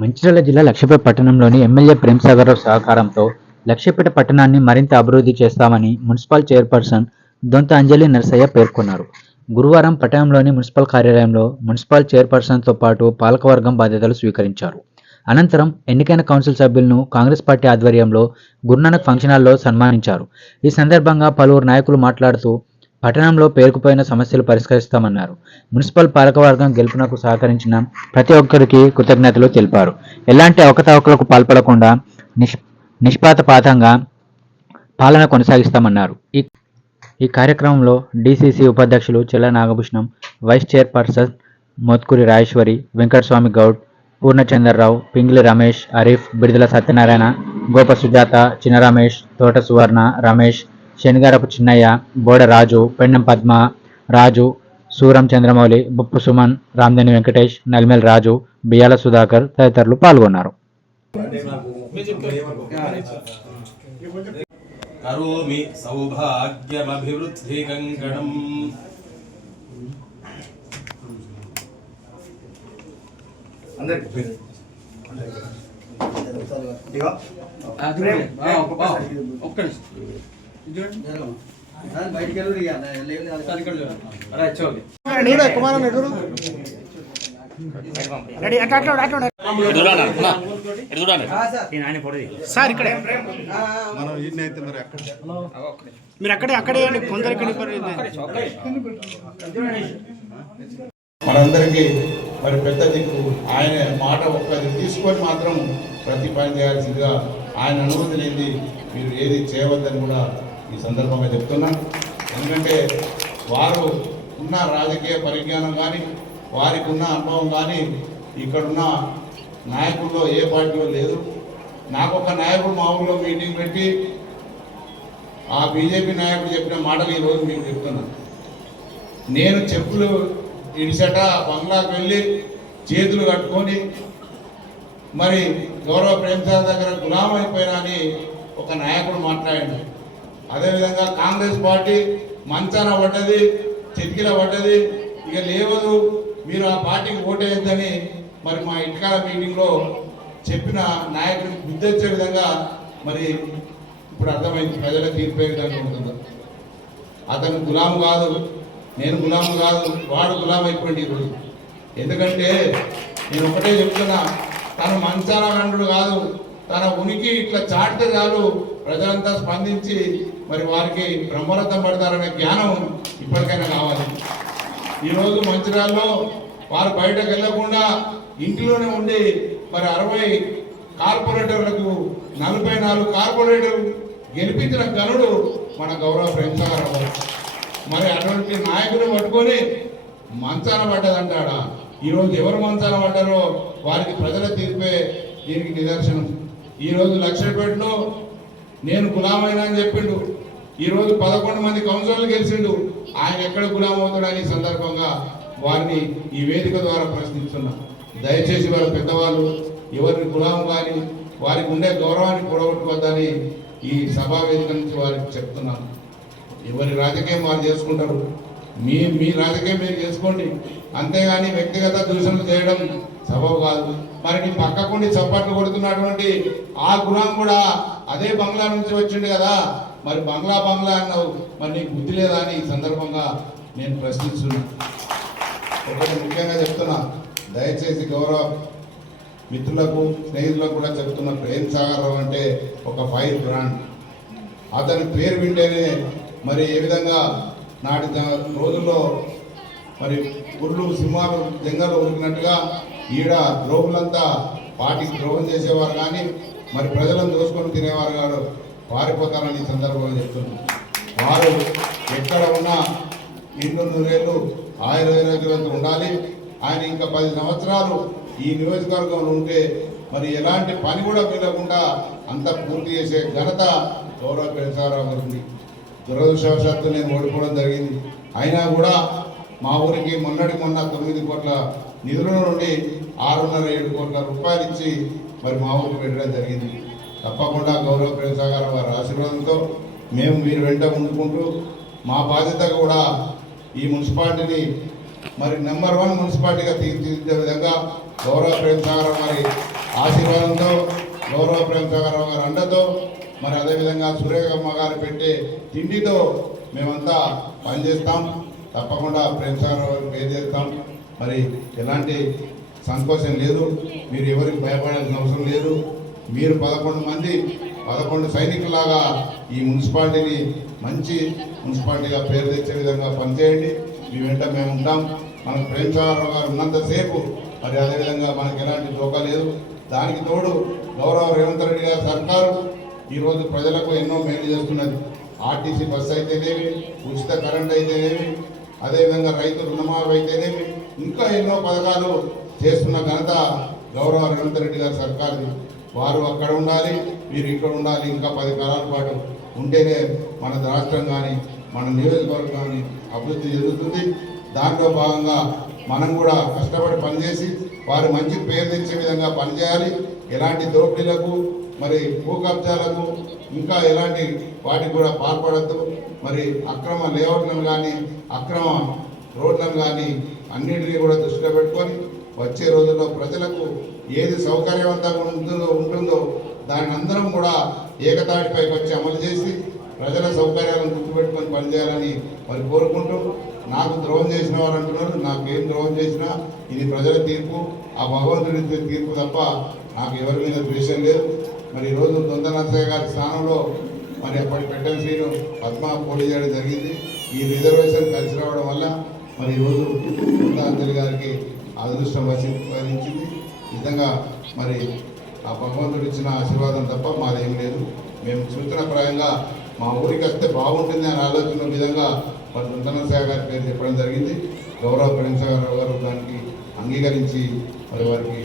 మంచిర్యాల జిల్లా లక్ష్మీపేట పట్టణంలోని ఎమ్మెల్యే ప్రేమ్సాగర్రావు సహకారంతో లక్ష్మీపేట పట్టణాన్ని మరింత అభివృద్ధి చేస్తామని మున్సిపల్ చైర్పర్సన్ దొంత అంజలి నరసయ్య పేర్కొన్నారు. గురువారం పట్టణంలోని మున్సిపల్ కార్యాలయంలో మున్సిపల్ చైర్పర్సన్తో పాటు పాలకవర్గం బాధ్యతలు స్వీకరించారు. అనంతరం ఎన్నికైన కౌన్సిల్ సభ్యులను కాంగ్రెస్ పార్టీ ఆధ్వర్యంలో గురునానక్ ఫంక్షన్ హాల్లో సన్మానించారు. ఈ సందర్భంగా పలువురు నాయకులు మాట్లాడుతూ పట్టణంలో పేరుకుపోయిన సమస్యలు పరిష్కరిస్తామన్నారు. మున్సిపల్ పాలకవర్గం గెలుపునకు సహకరించిన ప్రతి ఒక్కరికి కృతజ్ఞతలు తెలిపారు. ఎలాంటి అవకతవకలకు పాల్పడకుండా నిష్పక్షపాతంగా పాలన కొనసాగిస్తామన్నారు. ఈ కార్యక్రమంలో డీసీసీ ఉపాధ్యక్షులు చెల్ల నాగభూషణం, వైస్ చైర్పర్సన్ మోత్కూరి రాజేశ్వరి, వెంకటస్వామి గౌడ్, పూర్ణచంద్రరావు, పింగిలి రమేష్, అరీఫ్, బిడిదల సత్యనారాయణ, గోప సుజాత, చిన్న రమేష్, తోట సువర్ణ, రమేష్, శనిగారపు చిన్నయ్య, బోడ రాజు, పెండం పద్మ, రాజు, సూరం చంద్రమౌళి, బొప్పు సుమన్, రామ్దేని వెంకటేష్, నల్మెల్ రాజు, బియ్యాల సుధాకర్ తదితరులు పాల్గొన్నారు. కరోమి సౌభాగ్యమభివృద్ధి కంకణం సార్ ఇక్కడే మీరు అక్కడే కొందరికి మనందరికీ మరి పెద్ద దిక్కు ఆయన మాట ఒక్కది తీసుకొని మాత్రం ప్రతి పని చేయాల్సిందిగా ఆయన అనుమతి లేని మీరు ఏది చేయవద్దని కూడా ఈ సందర్భంగా చెప్తున్నాను. ఎందుకంటే వారు ఉన్న రాజకీయ పరిజ్ఞానం కానీ వారికి ఉన్న అనుభవం కానీ ఇక్కడున్న నాయకుల్లో ఏ పార్టీలో లేదు. నాకు ఒక నాయకుడు మా ఊళ్ళో మీటింగ్ పెట్టి ఆ బీజేపీ నాయకుడు చెప్పిన మాటలు ఈరోజు మీకు చెప్తున్నాను. నేను చెప్పులు ఇడిసట బంగ్లాకు వెళ్ళి చేతులు కట్టుకొని మరి గౌరవ ప్రేమ్సాగర్ దగ్గర గులాం అయిపోయినా అని ఒక నాయకుడు మాట్లాడాడు. అదేవిధంగా కాంగ్రెస్ పార్టీ మంచాన పడ్డది, చితికిల పడ్డది, ఇక లేవదు, మీరు ఆ పార్టీకి ఓటేయద్దని మరి మా ఇటుకాల మీటింగ్లో చెప్పిన నాయకుడికి బుద్ధి వచ్చే విధంగా మరి ఇప్పుడు అర్థమైంది, ప్రజల తీర్పే విధంగా ఉంటుందో. అతను గులాం కాదు, నేను గులాం కాదు, వాడు గులాం అయిపోయింది ఈరోజు. ఎందుకంటే నేను ఒకటే చెప్తున్నా, తను మంచాల గండుడు కాదు, తన ఉనికి ఇట్లా చాటితే చాలు ప్రజలంతా స్పందించి మరి వారికి బ్రహ్మరథం పడతారనే జ్ఞానం ఇప్పటికైనా కావాలి. ఈరోజు మంచిర్యాలలో వారు బయటకు వెళ్లకుండా ఇంట్లోనే ఉండి మరి 60 కార్పొరేటర్లకు 44 కార్పొరేటర్ గెలిపించిన గనుడు మన గౌరవ ప్రేమ్సాగర్. మరి అటువంటి నాయకులు పట్టుకొని మంచాన పడ్డదంటాడా? ఈరోజు ఎవరు మంచాన పడ్డారో వారికి ప్రజల తీర్పే దీనికి నిదర్శనం. ఈరోజు లక్ష్మీపేటలో నేను గులామైనా అని చెప్పిండు. ఈరోజు 11 మంది కౌన్సిలర్లు గెలిచిండు. ఆయన ఎక్కడ గులాం అవుతాడని సందర్భంగా వారిని ఈ వేదిక ద్వారా ప్రశ్నిస్తున్నా. దయచేసి వారి పెద్దవాళ్ళు ఎవరిని గులాం కానీ వారికి ఉండే గౌరవాన్ని పొడగొట్టుకోవద్దని ఈ సభా వేదిక నుంచి వారికి చెప్తున్నాను. ఎవరి రాజకీయం వారు చేసుకుంటారు, మీ రాజకీయం మీరు చేసుకోండి, అంతేగాని వ్యక్తిగత దూషణలు చేయడం సబబు కాదు. మరి నీ పక్కకుండి చప్పట్లు కొడుతున్నటువంటి ఆ గులాం కూడా అదే బంగ్లా నుంచి వచ్చిండు కదా, మరి బంగ్లా అన్నావు, మరి నీకు బుద్ధి లేదా అని ఈ సందర్భంగా నేను ప్రశ్నిస్తున్నా. ఒకటి ముఖ్యంగా చెప్తున్నా, దయచేసి గౌరవ మిత్రులకు స్నేహితులకు కూడా చెప్తున్న ప్రేమ్సాగర్ అంటే ఒక ఫైర్ బ్రాండ్. అతని పేరు వింటేనే మరి ఏ విధంగా నాటి రోజుల్లో మరి పుర్లు సింహాలు జంగలు ఉరికినట్టుగా ఈడ ద్రోహులంతా పార్టీకి ద్రోహం చేసేవారు కానీ మరి ప్రజలను దోసుకొని తినేవారు కాదు, పారిపోతారని ఈ సందర్భంగా చెప్తున్నారు. వారు ఎక్కడ ఉన్నా 200 ఆయుర్వేదంతో ఉండాలి. ఆయన ఇంకా 10 సంవత్సరాలు ఈ నియోజకవర్గంలో ఉంటే మరి ఎలాంటి పని కూడా మిగలకుండా అంతా పూర్తి చేసే ఘనత గౌరవ ప్రేమ్సాగర్ గారికి. దురదృష్టవశాత్తు నేను ఓడిపోవడం జరిగింది. అయినా కూడా మా ఊరికి మొన్న 9 కోట్ల నిధుల నుండి 6.5-7 కోట్ల రూపాయలు ఇచ్చి మరి మా ఊరికి పెట్టడం జరిగింది. తప్పకుండా గౌరవ ప్రేమ్సాగర్ వారి ఆశీర్వాదంతో మేము మీరు వెంట ముందుకుంటూ మా బాధ్యత కూడా ఈ మున్సిపాలిటీని మరి నెంబర్ 1 మున్సిపాలిటీగా తీర్చిదిద్దే విధంగా గౌరవ ప్రేమ్సాగర్ మరి ఆశీర్వాదంతో గౌరవ ప్రేమసాగరరావు గారి అండతో మరి అదేవిధంగా సురేఖమ్మ గారు పెట్టే తిండితో మేమంతా పనిచేస్తాం. తప్పకుండా ప్రేమసాగరరావు గారికి పే చేస్తాం. మరి ఎలాంటి సంకోచం లేదు, మీరు ఎవరికి భయపడాల్సిన అవసరం లేదు. మీరు 11 మంది 11 సైనికులాగా ఈ మున్సిపాలిటీని మంచి మున్సిపాలిటీగా పేరు తెచ్చే విధంగా పనిచేయండి. మీ వెంట మేము ఉంటాం. మనకు ప్రేమసాగరరావు గారు ఉన్నంతసేపు మరి అదేవిధంగా మనకి ఎలాంటి దోకా లేదు. దానికి తోడు గౌరవ రేవంత్ రెడ్డి గారి సర్కారు ఈరోజు ప్రజలకు ఎన్నో మేలు చేస్తున్నది. ఆర్టీసీ బస్సు అయితేనేమి, ఉచిత కరెంట్ అయితేనేమి, అదేవిధంగా రైతు రుణమాఫీ అయితేనేమి, ఇంకా ఎన్నో పథకాలు చేస్తున్న ఘనత గౌరవ రేవంత్ రెడ్డి గారి సర్కారుది. వారు అక్కడ ఉండాలి, మీరు ఇక్కడ ఉండాలి. ఇంకా 10 కాలాల పాటు ఉంటేనే మన రాష్ట్రం కానీ మన నియోజకవర్గం కానీ అభివృద్ధి జరుగుతుంది. దాంట్లో భాగంగా మనం కూడా కష్టపడి పనిచేసి వారు మంచి పేరు తెచ్చే విధంగా పనిచేయాలి. ఎలాంటి దోపిడీలకు మరి భూ కబ్జాలకు ఇంకా ఎలాంటి వాటికి కూడా పాల్పడద్దు. మరి అక్రమ లేఅవుట్లను కానీ అక్రమ రోడ్లను కానీ అన్నింటినీ కూడా దృష్టిలో పెట్టుకొని వచ్చే రోజుల్లో ప్రజలకు ఏది సౌకర్యవంతంగా ఉంటుందో దాన్ని అందరం కూడా ఏకతాటిపైకి వచ్చి అమలు చేసి ప్రజల సౌకర్యాలను గుర్తుపెట్టుకొని పనిచేయాలని మరి కోరుకుంటూ, నాకు ద్రోహం చేసిన వారు అంటున్నారు. నాకేం ద్రోహం చేసినా ఇది ప్రజల తీర్పు, ఆ భగవంతుడి తీర్పు తప్ప నాకు ఎవరి మీద ద్వేషం లేదు. మరి ఈరోజు దొంత నరసయ్య గారి స్థానంలో మరి అప్పటి పెట్టెల శ్రీను పద్మ పోటీ చేయడం జరిగింది. ఈ రిజర్వేషన్ కలిసి రావడం వల్ల మరి ఈరోజు దొంత అంజలి గారికి అదృష్టం వహించింది. నిజంగా మరి ఆ భగవంతుడు ఇచ్చిన ఆశీర్వాదం తప్ప మాదేం లేదు. మేము సూచనప్రాయంగా మా ఊరికి వస్తే బాగుంటుంది అని ఆలోచన విధంగా మరి దొంత నరసయ్య గారి పేరు చెప్పడం జరిగింది. గౌరవ ప్రేమసాగరరావు గారు దానికి అంగీకరించి మరి వారికి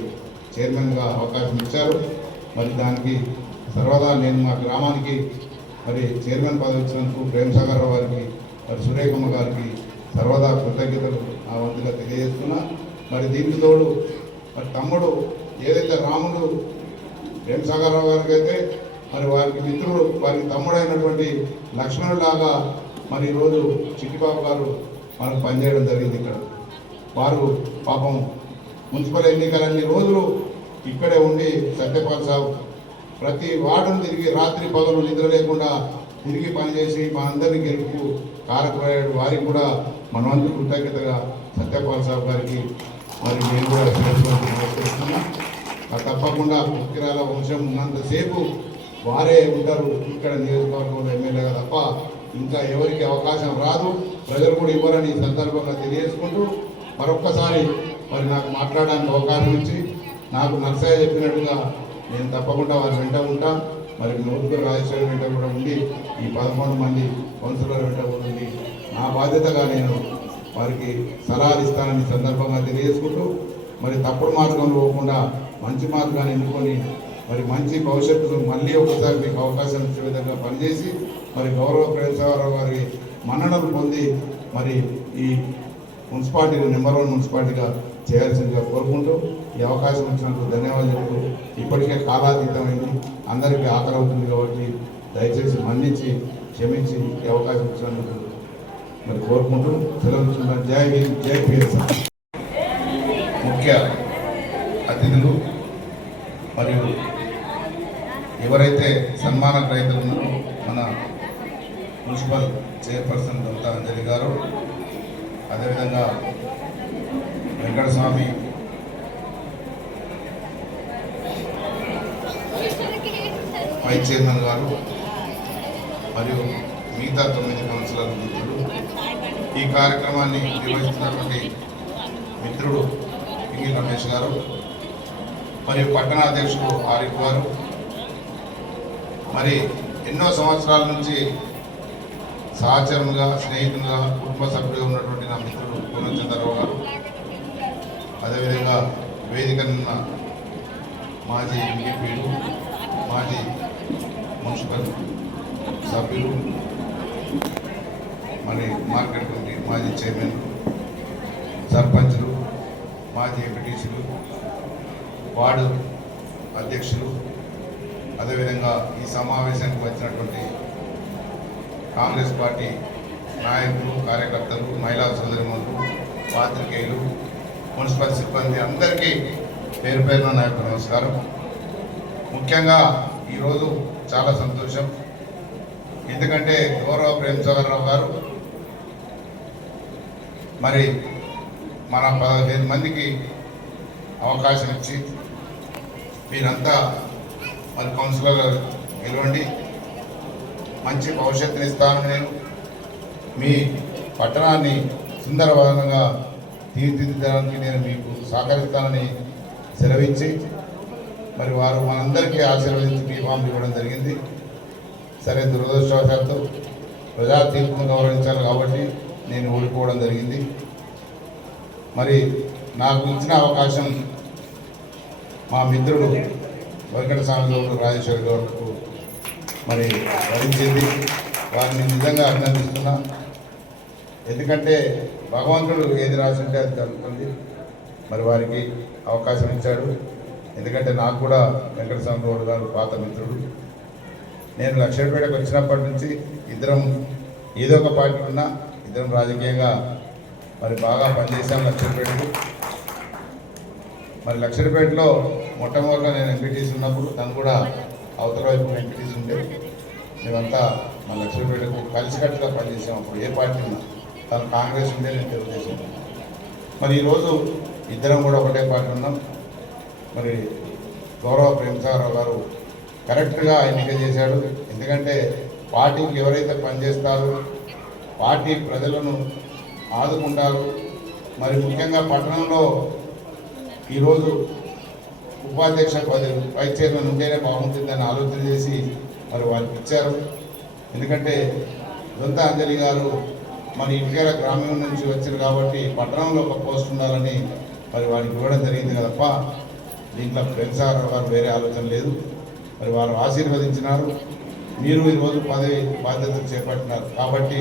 చైర్మన్గా అవకాశం ఇచ్చారు. మరి దానికి సర్వదా నేను మా గ్రామానికి మరి చైర్మన్ పదవి ఇచ్చినందుకు ప్రేమసాగరరావు గారికి మరి సురేఖమ్మ గారికి సర్వదా కృతజ్ఞతలు ఆ వంతుగా తెలియజేస్తున్నా. మరి దీనికి తోడు మరి తమ్ముడు ఏదైతే రాముడు ప్రేమసాగరరావు గారికి అయితే మరి వారికి మిత్రుడు వారికి తమ్ముడైనటువంటి లక్ష్మణులాగా మరి ఈరోజు చిట్టిబాబు గారు మనకు పనిచేయడం జరిగింది. ఇక్కడ వారు పాపం మున్సిపల్ ఎన్నికలన్నీ రోజులు ఇక్కడే ఉండి సత్యపాల్ సాబ్ ప్రతి వార్డును తిరిగి రాత్రి పగలు నిద్ర లేకుండా తిరిగి పనిచేసి మా అందరినీ గెలుపు కారకులయ్యాడు. వారికి కూడా మనవంతు కృతజ్ఞతగా సత్యపాల్ సాబ్ గారికి మరి నేను కూడా చేస్తున్నా. తప్పకుండా ముఖ్యరాల వంశం ఉన్నంతసేపు వారే ఉంటారు ఇక్కడ నియోజకవర్గంలో ఎమ్మెల్యేగా తప్ప ఇంకా ఎవరికి అవకాశం రాదు. ప్రజలు కూడా ఇవ్వరని ఈ సందర్భంగా తెలియజేసుకుంటూ మరొక్కసారి మరి నాకు మాట్లాడడానికి అవకాశం ఇచ్చి నాకు నర్సయ్య చెప్పినట్టుగా నేను తప్పకుండా వారి వెంట ఉంటా. మరి నూరుపూర్ రాజేశ్వరి వెంట కూడా ఉండి ఈ 11 మంది కౌన్సిలర్ వెంట ఉండి నా బాధ్యతగా నేను వారికి సలహాలు ఇస్తానని సందర్భంగా తెలియజేసుకుంటూ మరి తప్పుడు మార్గంలో పోకుండా మంచి మార్గాన్ని ఎన్నుకొని మరి మంచి భవిష్యత్తులో మళ్ళీ ఒకసారి మీకు అవకాశం ఇచ్చే విధంగా పనిచేసి మరి గౌరవ ప్రేమసాగరరావు గారి మన్ననలు పొంది మరి ఈ మున్సిపాలిటీని నెంబర్ 1 మున్సిపాలిటీగా చేయాల్సిందిగా కోరుకుంటూ ఈ అవకాశం ఇచ్చినందుకు ధన్యవాదాలు చెప్తూ ఇప్పటికే కాలాతీతమైంది, అందరికీ ఆకలి అవుతుంది కాబట్టి దయచేసి మన్నించి క్షమించి ఈ అవకాశం ఇచ్చినందుకు మరి కోరుకుంటూ సెలవు ఇస్తున్నాను. జై హింద్, జై పిఎస్ఆర్. ముఖ్య అతిథులు మరియు ఎవరైతే సన్మాన గ్రహీతలు ఉన్నారో మన మున్సిపల్ చైర్పర్సన్ దొంత అంజలి గారు, అదేవిధంగా వెంకటస్వామి వైస్ చైర్మన్ గారు మరియు మిగతా 9 కౌన్సిలర్ మిత్రులు, ఈ కార్యక్రమాన్ని నిర్వహిస్తున్నటువంటి మిత్రుడు పింగి రమేష్ గారు మరియు పట్టణ అధ్యక్షుడు ఆరిఫ్ గారు, మరి ఎన్నో సంవత్సరాల నుంచి సహచరులుగా స్నేహితులుగా కుటుంబ సభ్యులుగా ఉన్నటువంటి నా మిత్రుడు పూర్ణచంద్రరావు గారు, అదేవిధంగా వేదిక నిన్న మాజీ ఎంపీలు, మాజీ మున్సిపల్ సభ్యులు, మరి మార్కెట్ కమిటీ మాజీ చైర్మన్, సర్పంచులు, మాజీ ఎంపీటీసీలు, వార్డు అధ్యక్షులు, అదేవిధంగా ఈ సమావేశానికి వచ్చినటువంటి కాంగ్రెస్ పార్టీ నాయకులు, కార్యకర్తలు, మహిళా సోదరిమణులు, పాత్రికేయులు, మున్సిపల్ సిబ్బంది అందరికీ పేరు పేరున నా యొక్క నమస్కారం. ముఖ్యంగా ఈరోజు చాలా సంతోషం. ఎందుకంటే గౌరవ ప్రేమసాగర్ రావు గారు మరి మన 15 మందికి అవకాశం ఇచ్చి మీరంతా మరి కౌన్సిలర్ గెలవండి, మంచి భవిష్యత్తుని ఇస్తాను, నేను మీ పట్టణాన్ని సుందరవంతంగా తీర్చిదిద్దడానికి నేను మీకు సహకరిస్తానని సెలవిచ్చి మరి వారు మనందరికీ ఆశీర్వదించి మీ ఫామ్ ఇవ్వడం జరిగింది. సరే, దురదృష్టవశాత్తు ప్రజా తీర్పును గౌరవించాలి కాబట్టి నేను ఓడిపోవడం జరిగింది. మరి నాకు ఇచ్చిన అవకాశం మా మిత్రుడు వెంకటస్వామి గౌడ్ రాజేశ్వరి గౌడ్కు మరి వరించింది. వారిని నిజంగా అభినందిస్తున్నా. ఎందుకంటే భగవంతుడు ఏది రాసింటే అది జరుగుతుంది. మరి వారికి అవకాశం ఇచ్చాడు. ఎందుకంటే నాకు కూడా వెంకటస్వామి గౌడ్ గారు పాత మిత్రుడు. నేను లక్షపేటకు వచ్చినప్పటి నుంచి ఇద్దరం ఏదో ఒక పార్టీ ఉన్నా ఇద్దరం రాజకీయంగా మరి బాగా పనిచేశాం లక్షపేటకు. మరి లక్షపేటలో మొట్టమొదట నేను ఎంపీటీసీ ఉన్నప్పుడు తను కూడా అవతల వైపు ఎంపీటీసీ ఉండే మేమంతా మన లక్షపేటకు కలిసికట్టుగా పనిచేసాం. అప్పుడు ఏ పార్టీ ఉన్నా తను కాంగ్రెస్ ఉండే, నేను తెలుగుదేశం. మరి ఈరోజు ఇద్దరం కూడా ఒకటే పార్టీ ఉన్నాం. మరి గౌరవ ప్రేమసాగర్ రావు గారు కరెక్ట్గా ఎన్నిక చేశాడు. ఎందుకంటే పార్టీకి ఎవరైతే పనిచేస్తారో, పార్టీ ప్రజలను ఆదుకుంటారు. మరి ముఖ్యంగా పట్టణంలో ఈరోజు ఉపాధ్యక్ష పదవి వైస్ చైర్మన్ ఉంటేనే బాగుంటుందని ఆలోచన చేసి మరి వారికి ఇచ్చారు. ఎందుకంటే దొంత అంజలి గారు మన ఇంటికేర గ్రామం నుంచి వచ్చారు కాబట్టి పట్టణంలో ఒక పోస్ట్ ఉండాలని మరి వారికి ఇవ్వడం జరిగింది తప్ప దీంట్లో ప్రేమసాగర్ గారు వేరే ఆలోచన లేదు. మరి వారు ఆశీర్వదించినారు. మీరు ఈరోజు పదవి బాధ్యతలు చేపట్టినారు కాబట్టి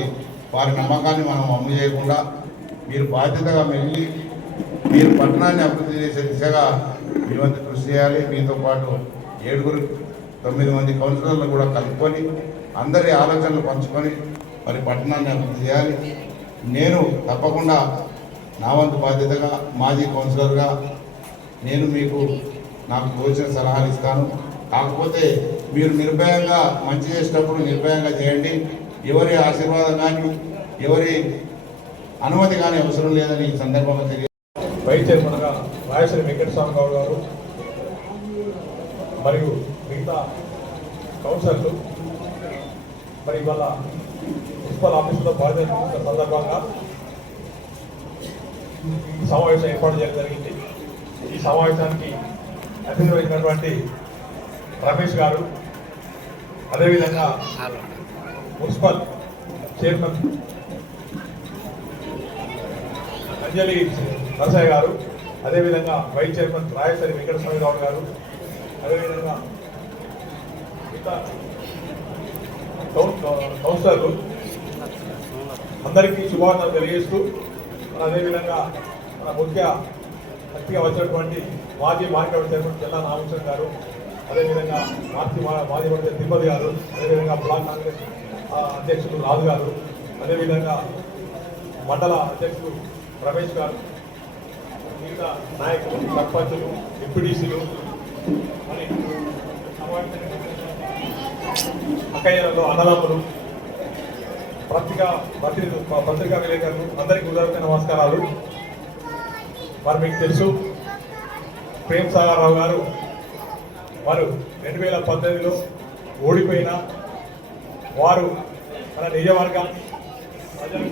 వారి నమ్మకాన్ని మనం అమలు చేయకుండా మీరు బాధ్యతగా వెళ్ళి మీరు పట్టణాన్ని అభివృద్ధి చేసే దిశగా మీ వంతు కృషి చేయాలి. మీతో పాటు 9 మంది కౌన్సిలర్లు కూడా కలుపుకొని అందరి ఆలోచనలు పంచుకొని మరి పట్టణాన్ని అభివృద్ధి చేయాలి. నేను తప్పకుండా నా వంతు బాధ్యతగా మాజీ కౌన్సిలర్గా నేను మీకు నాకు తోచిన సలహాలు ఇస్తాను. కాకపోతే మీరు నిర్భయంగా మంచి చేసేటప్పుడు నిర్భయంగా చేయండి. ఎవరి ఆశీర్వాదం కానీ ఎవరి అనుమతి కానీ అవసరం లేదని ఈ సందర్భంగా తెలియదు. వైస్ చైర్మన్గా రాజేశ్వరి వెంకటస్వామి గౌడ్ గారు మరియు మిగతా కౌన్సిలర్లు మరి ఇవాళ మున్సిపల్ ఆఫీసులో బాధ్యత సందర్భంగా ఈ సమావేశం ఏర్పాటు చేయడం జరిగింది. ఈ సమావేశానికి అతిథి వహించినటువంటి రమేష్ గారు, అదేవిధంగా మున్సిపల్ చైర్మన్ అంజలి నరసయ్య గారు, అదేవిధంగా వైస్ చైర్మన్ రాజేశ్వరి వెంకటస్వామి గౌడ్ గారు, అదేవిధంగా మిగతా కౌన్సిలర్లు అందరికీ శుభాకాంక్షలు తెలియజేస్తూ, అదేవిధంగా మన ముఖ్య అతిథిగా వచ్చినటువంటి మాజీ మార్కెట్ చైర్మన్ జిల్లా నాగేశ్వర గారు, అదేవిధంగా మాజీ మంత్రి తిరుపతి గారు, అదేవిధంగా బ్లాక్ కాంగ్రెస్ అధ్యక్షులు రాజు గారు, అదేవిధంగా మండల అధ్యక్షులు రమేష్ గారు, మిగతా నాయకులు, సర్పంచులు, ఎంపీటీసీలు, మరి అక్కయ్యలలో అన్నదమ్ములు, పత్రికా విలేకరులు అందరికీ ఉదయమైన నమస్కారాలు. మరి మీకు తెలుసు ప్రేమసాగర్ రావు గారు వారు 2018లో ఓడిపోయిన వారు మన నిజవర్గాన్ని ప్రజలు